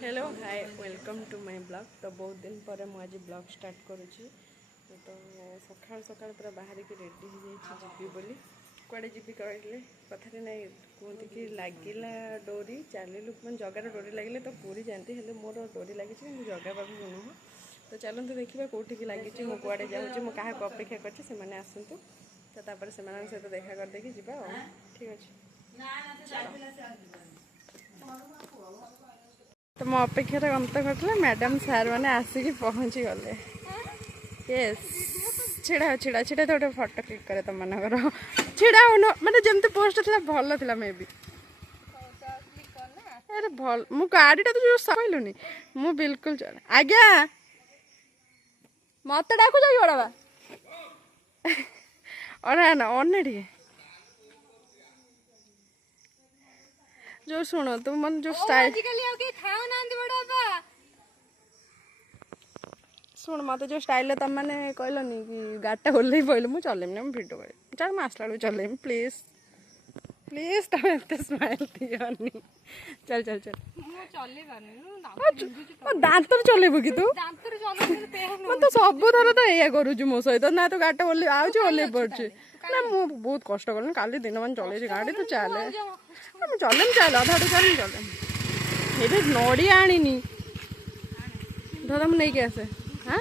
Hello hi welcome to my blog. तो बहुत दिन पर मुझे ब्लॉग स्टार्ट करुँची। तो सकाल सकाल पूरा बाहर की रेडी हो जीवी बोली कड़े जीवी कहले कथा ना कहते कि लगिला डोरी चलू मैं जगार डोरी लगे तो पूरी जाती है मोर डोरी लगी जगह पाखक नुह। तो चलते देखा कौटी लगी मुझे कड़े जाऊँगी क्या अपेक्षा कर आसतु तो सहित देखा करदे जा ठीक अच्छे। तो मो अपेक्षार अंत घटला मैडम सार मैंने आसिक पहुँची गले। यस छिड़ा छिड़ा छिड़ा तो गोटे फटो क्लिक करे तुम मनकर छिड़ा हो मैंने जमती पोस्ट था भल था मे बी अरे भल मु गाड़ीटा तो जो कहलुनि मु बिल्कुल चल आज्ञा मत डाक बड़वा अरे ना अने टे जो शुण तुम मन जो स्टाइल शुण मत जो स्टाइल तुम मैंने कहलनि कि गाड़टा ओल्ल पड़े मुझे चलेमी मुझे भिडियो कर चल आसला बेलू चलेमी प्लीज प्लीज तुम एत स्माइल दियनि चल चल चल दांत चलेबू कि तू मैं तो सब थर तो या करुँ मो सहित ना तो गाड़टा ओल्ल आउे ओल्ल पड़े ना मुझे बहुत कष्ट कल काली दिन मान चल गाड़ी तो चले चलेम चल अधा चल चलेम ये नड़िया आनी धर मुझे नहीं आसे हाँ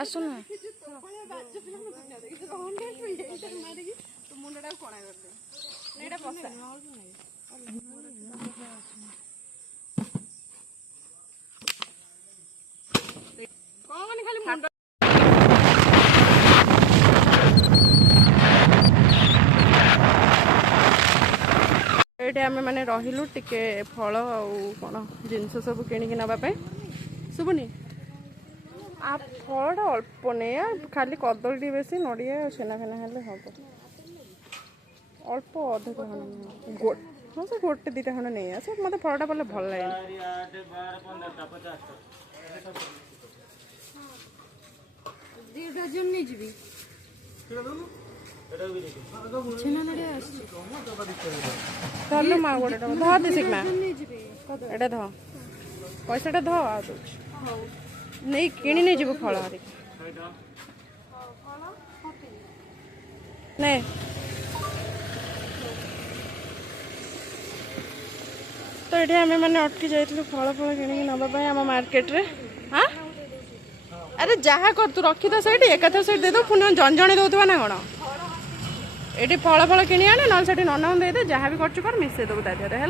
आसुन मुंडा कणा कर खाली ये आम मैंने रहीलु टिके फल कौन जिनस सब किणिकी नापी शुभुनि आ फलटा अल्प नहीं खाली कदली बेसी नड़िया छेना फेना हेल्ले हम अल्प अध हाँ से गोटे दुटा खंड नहीं आस मत फलटा पड़े भल लगे धरल माँ गोटे ध दे सिग्मा एटा ध पैसाटा ध आ नहीं किणी नहीं जीव फल हरिक नहीं तो ये आम मैंने अटकी जाइलु फल फल किणिकी नापी आम मार्केट रे हाँ अरे जहाँ कर तू रखी तो सही एकाथर सही दे दो पुणी जन जन दौथवा ना कौन ये फल फल कि आने ना से नना दे जहाँ भी खर्च कर मिसई देव ता देहरे है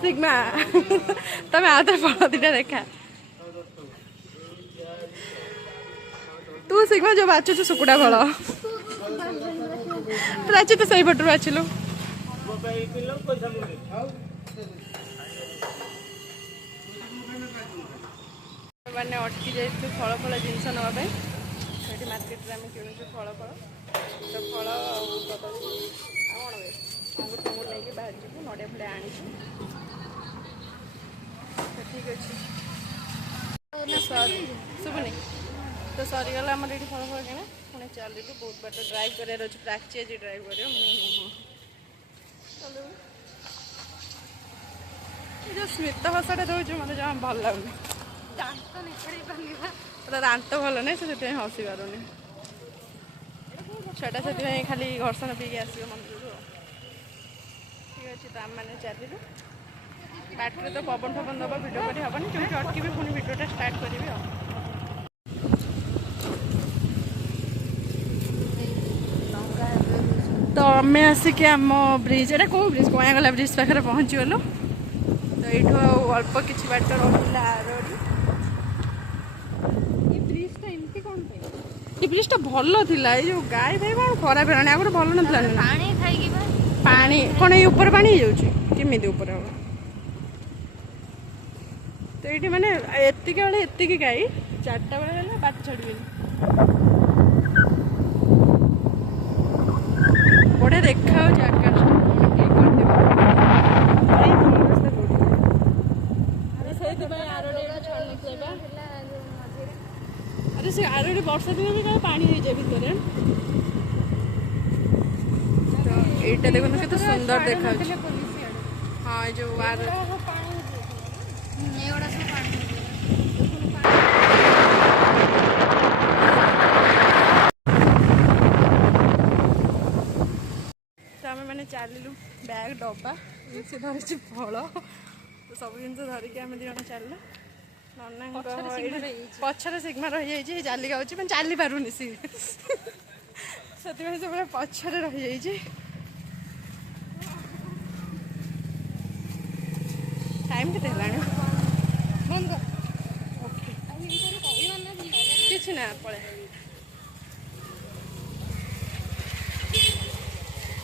सिग्मा तुम आते फल दीटा देखा तू सिग्मा जो बाचुचु सुकुड़ा फल प्राची तो सही पटू बाचिलु मैंने अटकी जाइए फल फल जिनस नापी मार्केट में आम किणुचु फल फल तो फल कदली कौन अंगुर फंगुर नहीं बाहर जीवु नड़िया फड़िया आनीचु तो ठीक अच्छे शुभुनि तो सरीगला आम ये फल फल किणे पुणी चलू बहुत बाट ड्राइव करार अच्छे प्राची आज ड्राइव कर जो स्मित हसाटा दूसरे मतलब जमा भल लगुनि दांत भल नहीं से हसी पारुनि छुटा से खाली घर्षण पीक आस मंदिर ठीक अच्छे तो आम मैंने चलू बाटे तो पवन फवन दबा भिडियो कर हेनी जो अटकी पुणी भिडियोटा स्टार्ट करी तो आम आसिक आम ब्रिज एटा कौ ब्रिज कयागला ब्रिज पाखे पहुँची गलु तो ये अल्प किसी बाट रहा आरड़ी ये ब्रिजटा भल था जो गाई भाई कौन खराब है आगे भल ना पानी कौन ये ऊपर पानी केमी ऊपर हम तो ये मैंने एति बेले एति गाई 4टा बेले बाट छाड़ी बढ़िया देखा आकाश अरे से आरोड़ी वर्षा दिन भी पानी हो जाए भितर तो এইটা দেখুন কেତେ সুন্দর দেখাଉଛି। हाँ जो वार आम मैंने चलू बैग डब्बा से धरी फल तो सब जिन धरिक आम दिज चल नना पछरे सिग्मा रही जाइए जाली गाँव मैं चली पारूनी सी से पछरे रही जाइए टाइम के किसी ना पड़े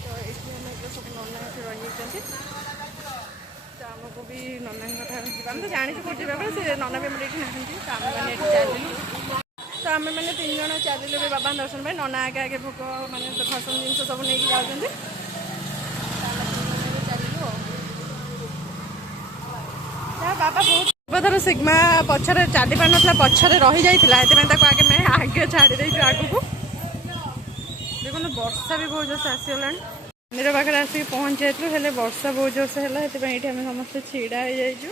तो ये सब नना रही तो आमको भी नना आम तो जानी कौट जावा से नना भी ये ना तो आम मैंने चलू तो आम मैंने 3 जन चलू बाबा दर्शन में नना आगे आगे भोग मैंने खसन जिन सब नहीं जाऊँ बाबा बहुत थर सिग्मा पछरे चली पार ना पछरे रही जाता आगे मैं आगे छाड़ी दी आग को देखो वर्षा भी बहुत जोर आसगला मंदिर पाखे आसिक पहुँच जाइलु हेल्ले वर्षा बहुत जोर से है ये आम समस्त छिड़ा हो जाइए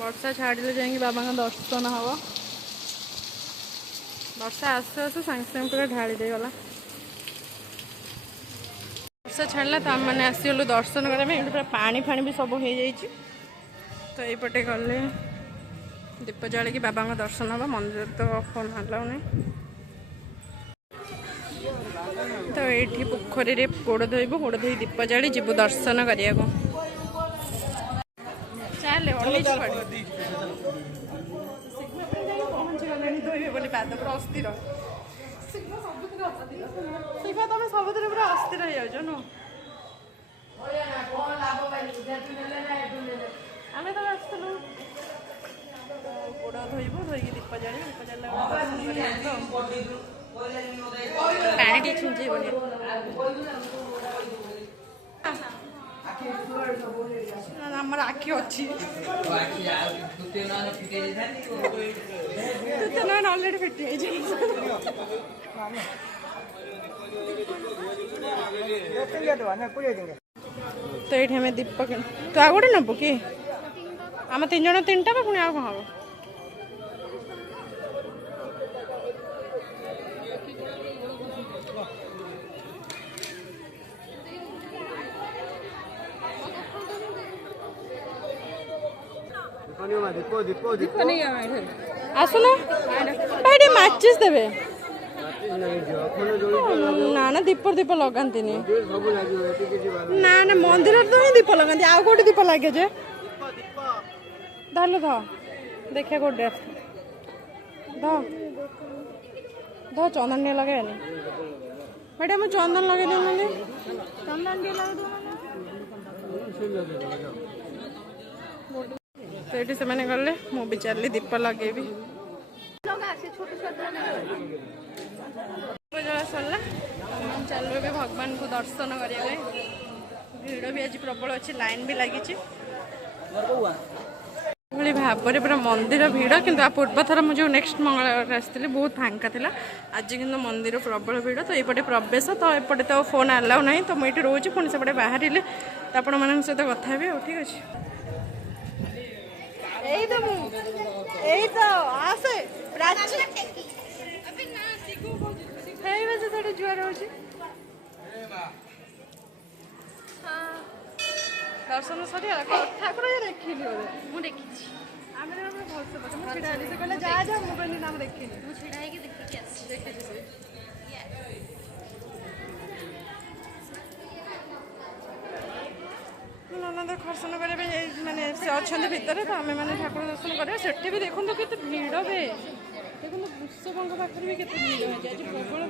वर्षा छाड़े जाए बाबा दर्शन हम वर्षा आसु आसु सांगे सांगे पूरा ढाड़ी देगला वर्षा छाड़ा तो आम मैंने आसगलु दर्शन करने पूरा पानी फाणी भी सब हो जाइए तो यपटे गले दीप जाल की बाबा दर्शन हम मंदिर तो फोन अलाउ नहीं तो ये पोखरी रे गोड़ धोबू गोड़ धोई दीप जाली जीव दर्शन करने चले पहुँची गले धोबे बोली पाद पूरा अस्थिर तुम सब पूरा अस्थिर हो जाओ नु आम तो आसलु गोड़ धोबू धोईक दीप जाल पानी छुंचे आमर आखि अच्छी अलरेडी फिटी तो ये हमें दीपक तो आ गोटे नबू कि आम 3 जन 3टा पुणी आ कौन हम आसुना भाई माचिस देवे ना ना दीप दीप लगाती ना ना मंदिर तो ही दीप लगाती आउ कौटे दीप लगे जे धल ध देखिए कौटे ध ध चंदन टे लगे मैडम मैं चंदन लगे दूँ चंदन टे लगे तो ये से मैंने गले मु भी चली दीप लगेबी सरला चलो भी भगवान को दर्शन करने भीड़ भी आज प्रबल अच्छी लाइन भी लगी भाव में पूरा मंदिर भीड़ कि पूर्व थर मुझे नेक्स्ट मंगलवार आसती बहुत फांका था आज कि मंदिर प्रबल भीड़ तो ये प्रवेश तो एपटे तो फोन अलाउ ना तो मुझे रोचे पुणी सेपटे बाहर तो आपण मान सहित कथा भी ठीक अच्छे जुआर दर्शन सर ठाकुर देखी मुझे कहले जा जा मुझे नाम देखी ननद दर्शन करने मानने से अच्छा भितर तो आम मैंने ठाकुर दर्शन करें से भी देखो के भीड़ बे देखो वृषभों पाखे भी केते भीड़ है आज प्रबल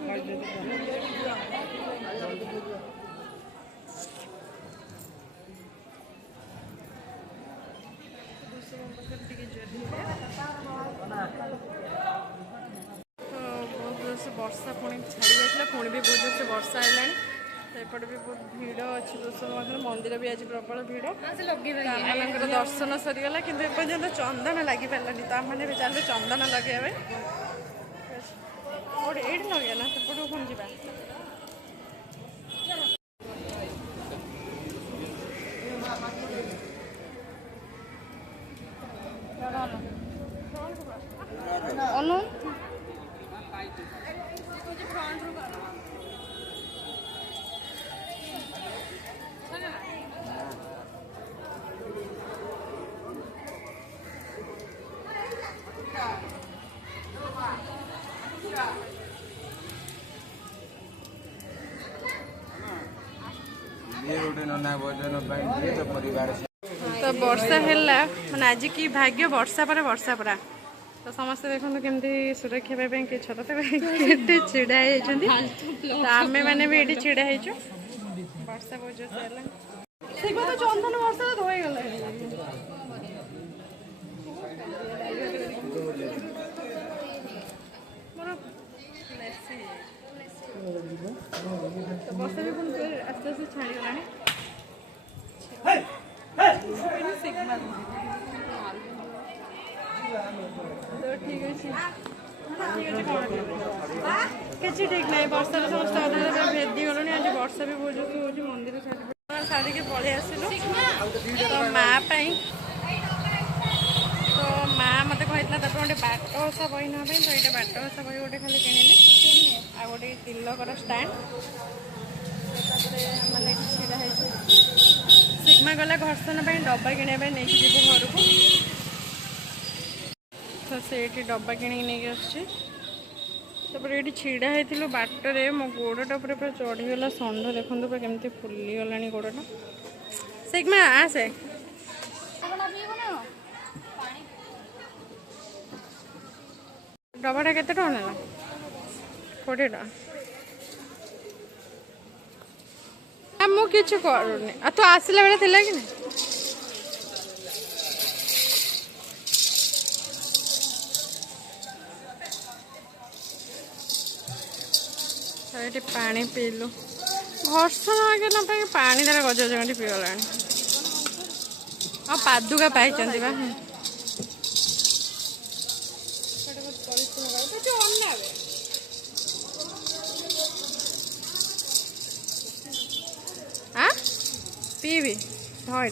बहुत जोर से वर्षा पुणी छाड़ी जाता पुणी भी बहुत जोर से वर्षा है तो एपटे भी बहुत भीड़ अच्छी वृषभ मंदिर भी आज प्रबल भीड़ आम दर्शन सरीगला कि एपर्तंत चंदन लगी पारानी तो आम मैंने भी चलो चंदन लगे और ये लगे ना सेपट कौन जा तो वर्षा है मैंने आज की भाग्य वर्षा पर वर्षा परा तो समस्त देखो केमती सुरक्षा पाई किए छत तले छिड़ा तो आम मैंने भी ये छिड़ा वर्षा बहुत जोर तो चंदन वर्षा धोई गला तो वर्षा भी आस्ते आस्ते छाड़ी गला तो ठीक अच्छे କିଛି ଠିକ୍ ନାହିଁ ବର୍ଷାରେ ସମସ୍ତେ ଅଧା ଭେଦି ଗଲୁଣି ଆଜି ବର୍ଷା ବି ବହୁତ ଜୋର ହେଉଛି ମନ୍ଦିର ଛାଡ଼ିକି ପଳେଇ ଆସିଲୁ ତ ମା ପାଇଁ ତ ମା ମୋତେ କହିଥିଲା ତାପରେ ଗୋଟେ ବାଟ ଓଷା ବହି ନେବା ପାଇଁ ତ ଏଇଟା ବାଟ ଓଷା ବହି ଗୋଟେ ଖାଲି କିଣିଲି ଆଉ ଗୋଟେ ତିଲକର ଷ୍ଟାଣ୍ଡ ତାପରେ ମାନେ ଏଠି ଛିଡ଼ା ହେଇଛି ସିଗ୍ମା ଗଲା ଘର୍ଷଣ ପାଇଁ ଡବା କିଣିବା ପାଇଁ ନେଇକି ଯିବୁ ଘରକୁ तो से डब्बा कि नहीं आसपर छिड़ा होती बाटर मो गोड़टा पूरा चढ़ीगला षंढ देखो पूरा केमती फुली गला गोड़टा सिग्मा आसे डब्बाटा के टका ना 20 टका मुझे करूनी तो आसला बेले थी कि नहीं ये पानी पीलु घर्षण आगे ना पानी तार गज गज पीगला आ पादुका पाई पीबी हाँ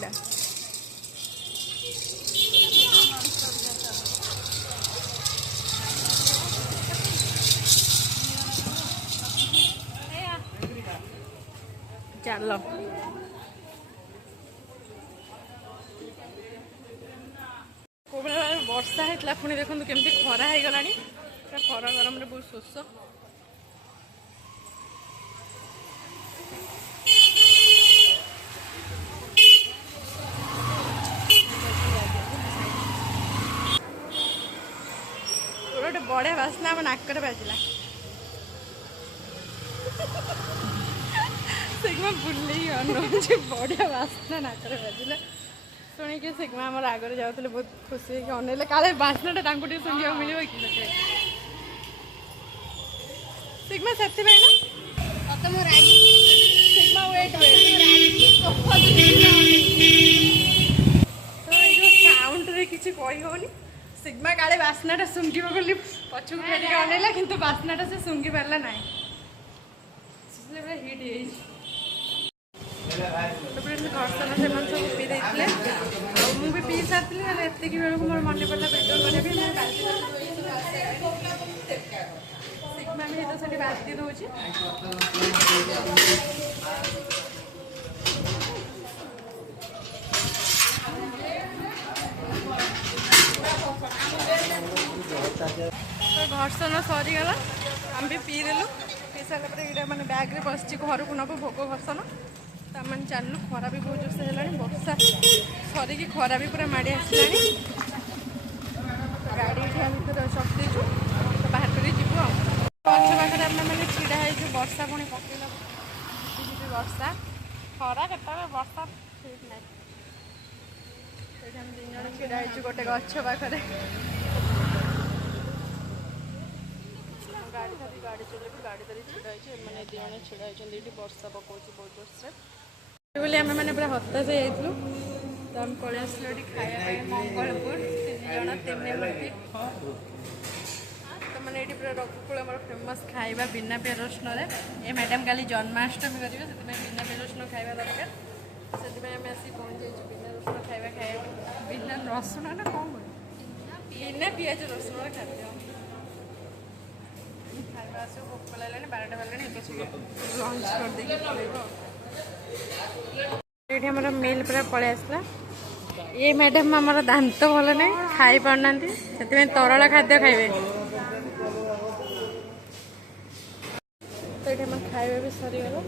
चलो वर्षा होता पुणी देखो केमती खरा हो गला खरा गरम बहुत शोष गोटे बढ़िया बासना आम नाक बाजिला सिग्मा बुले बढ़िया बासना नाकर बाजिला शुणिक सिग्मा आम आगे जाते बहुत खुशी अनेले काले बासनाटा शुणा मिल सिग्मा से सिग्मा वेट तो ये साउंड रे किसी कही होनी सिग्मा काले बासनाटा शुंघिब बोली पछक फेरिक अनेला किंतु बासनाटा से शुंघी पारला ना हिट घर्षण से सब पी दे मुझे पी सारी एतिक बेलू मोर मन पड़ा भिडियो करा सिग्मा भी तो से बाती दौर तो घर्षण सरीगला आम भी पीदेलु पी सारापर ये मैंने बैग्रे बस घर को नब भोग घर्षण तो आम चलू खरा भी बहुत जोर से है वर्षा सरिकी खरा भी पूरा माड़ी आसला गाड़ी भितर चखीचु तो बाहर कर जीवु गच पाखे आम मैंने छिड़ा हो वर्षा पुणी पकड़ा वर्षा खरा के वर्षा ठीक ना तीन जन छिड़ा गोटे गच पाखे गाड़ी धरी गाड़ी चलेबी गाड़ी धरी छिड़ा मैंने दिने छिड़ा ये वर्षा पकाउछ बहुत जोर से बोली आम मैंने पूरा हताश हो तो आम पलि आसलु खाया मंगलपुर 3 जन 3 मुठी तो मैंने ये पूरा रघुकुल आम फेमस खाଇବା बिना पियाज रसुण ये मैडम काली जन्माष्टमी करेंगे से बिना पियाज रसुण खाଇବା दरकार से आम आसी पहुँच जाइए बिना रसुण खाଇବା खाया बिना रसुण ना कौन बिना पियाज रसुण खाद्य खाଇବା आस भोक लगे 12टा बाजला लंच कर देगी पलैब ये हमारा मिल पूरा पलि आसला ये मैडम आमर दांत भल ना खाई पारना से तरल खाद्य खाइबे तो ये खाଇବା भी सरीगला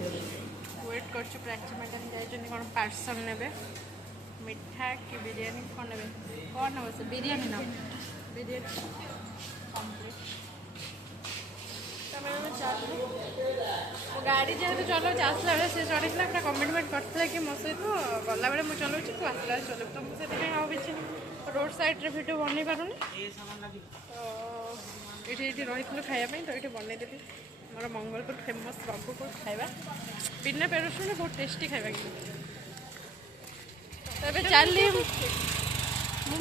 वेट कर कर प्राची मैडम जाइए कौन पार्सल ने मिठा कि बिरयानी कौन ने कौन नब से बिरयानी न बिरयानी कम्प्लीट चलू गाड़ी जेहतु चलाऊँ आसला बेले सी चढ़ी पूरा कमिटमेंट करते कि मो सहित गला बेले मुझे चलाऊँ तू आसला चलू तो मुझे आउ कि रोड साइड भिड बन पारूनी तो ये रही खायापी तो ये बनईदेली मोर मंगलपुर फेमस बाबूपुर खाଇବା बिना प्याज रसुण बहुत टेस्टी खाଇବା कि तो चली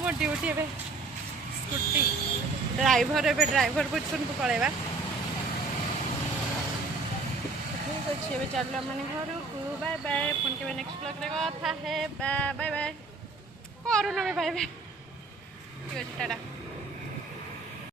मो ड्यूटी ए स्कूटी ड्राइवर ए ड्राइवर पोजिशन को पलैबा ठीक अच्छे ए चल मैंने घर को बाय बाय पुणी के नेक्स्ट ब्लॉग कथा है बाय बाय करूना बाय बाय ठीक अच्छे टाटा।